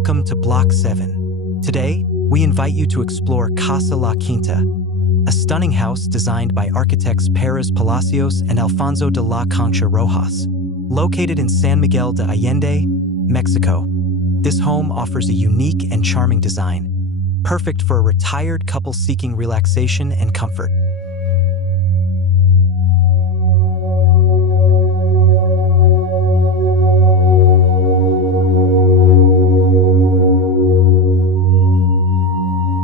Welcome to Block 7. Today, we invite you to explore Casa La Quinta, a stunning house designed by architects Pérez Palacios and Alfonso de la Concha Rojas. Located in San Miguel de Allende, Mexico, this home offers a unique and charming design, perfect for a retired couple seeking relaxation and comfort.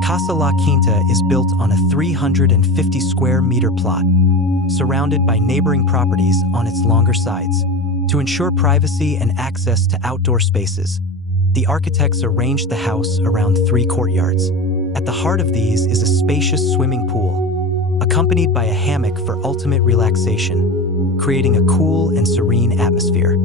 Casa La Quinta is built on a 350 square meter plot, surrounded by neighboring properties on its longer sides. To ensure privacy and access to outdoor spaces, the architects arranged the house around 3 courtyards. At the heart of these is a spacious swimming pool, accompanied by a hammock for ultimate relaxation, creating a cool and serene atmosphere.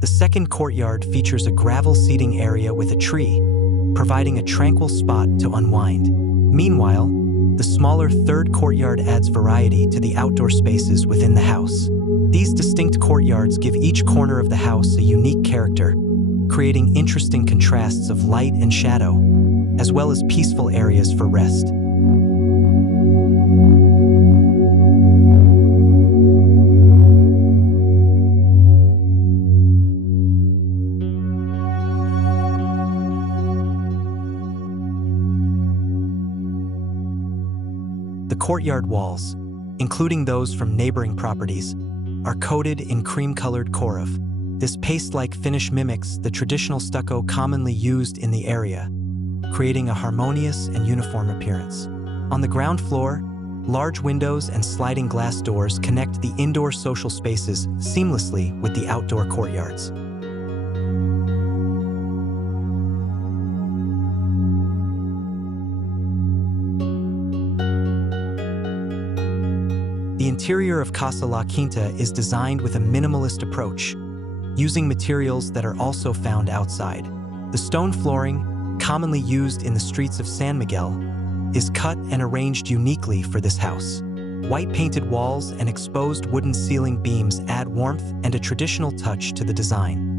The second courtyard features a gravel seating area with a tree, providing a tranquil spot to unwind. Meanwhile, the smaller third courtyard adds variety to the outdoor spaces within the house. These distinct courtyards give each corner of the house a unique character, creating interesting contrasts of light and shadow, as well as peaceful areas for rest. The courtyard walls, including those from neighboring properties, are coated in cream-colored Corev. This paste-like finish mimics the traditional stucco commonly used in the area, creating a harmonious and uniform appearance. On the ground floor, large windows and sliding glass doors connect the indoor social spaces seamlessly with the outdoor courtyards. The interior of Casa La Quinta is designed with a minimalist approach, using materials that are also found outside. The stone flooring, commonly used in the streets of San Miguel, is cut and arranged uniquely for this house. White painted walls and exposed wooden ceiling beams add warmth and a traditional touch to the design.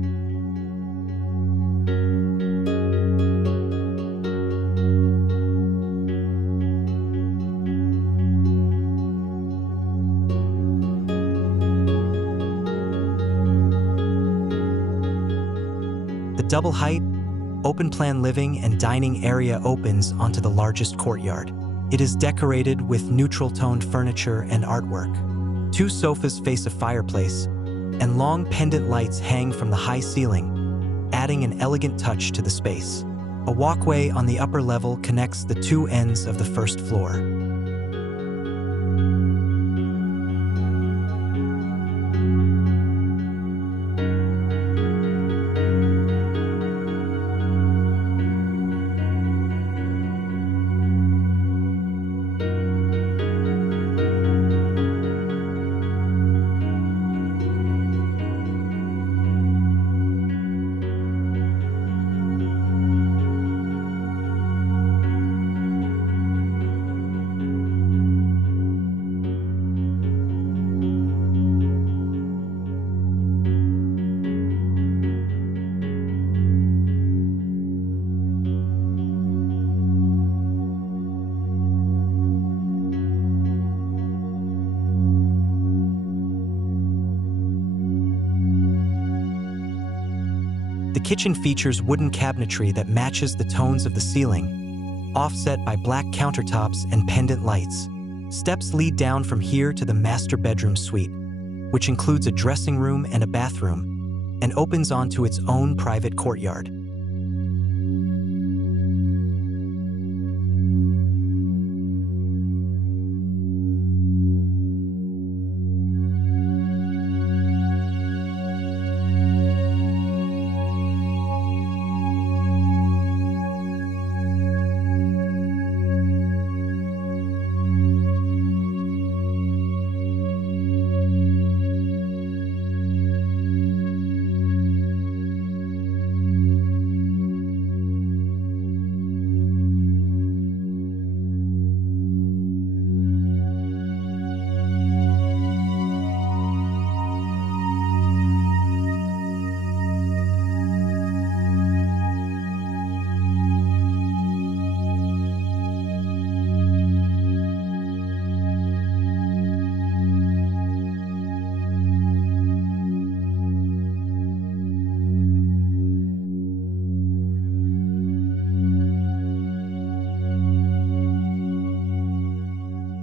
The double-height, open-plan living and dining area opens onto the largest courtyard. It is decorated with neutral-toned furniture and artwork. 2 sofas face a fireplace, and long pendant lights hang from the high ceiling, adding an elegant touch to the space. A walkway on the upper level connects the 2 ends of the first floor. The kitchen features wooden cabinetry that matches the tones of the ceiling, offset by black countertops and pendant lights. Steps lead down from here to the master bedroom suite, which includes a dressing room and a bathroom, and opens onto its own private courtyard.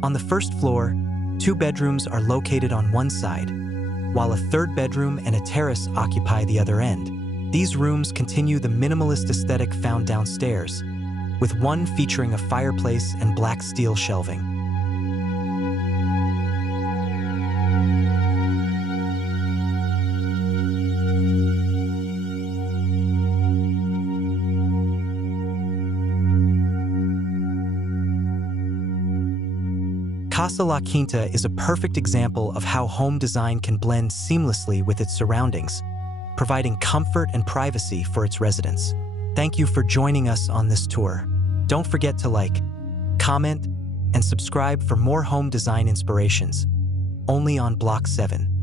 On the first floor, 2 bedrooms are located on one side, while a third bedroom and a terrace occupy the other end. These rooms continue the minimalist aesthetic found downstairs, with one featuring a fireplace and black steel shelving. Casa La Quinta is a perfect example of how home design can blend seamlessly with its surroundings, providing comfort and privacy for its residents. Thank you for joining us on this tour. Don't forget to like, comment, and subscribe for more home design inspirations, only on Block 7.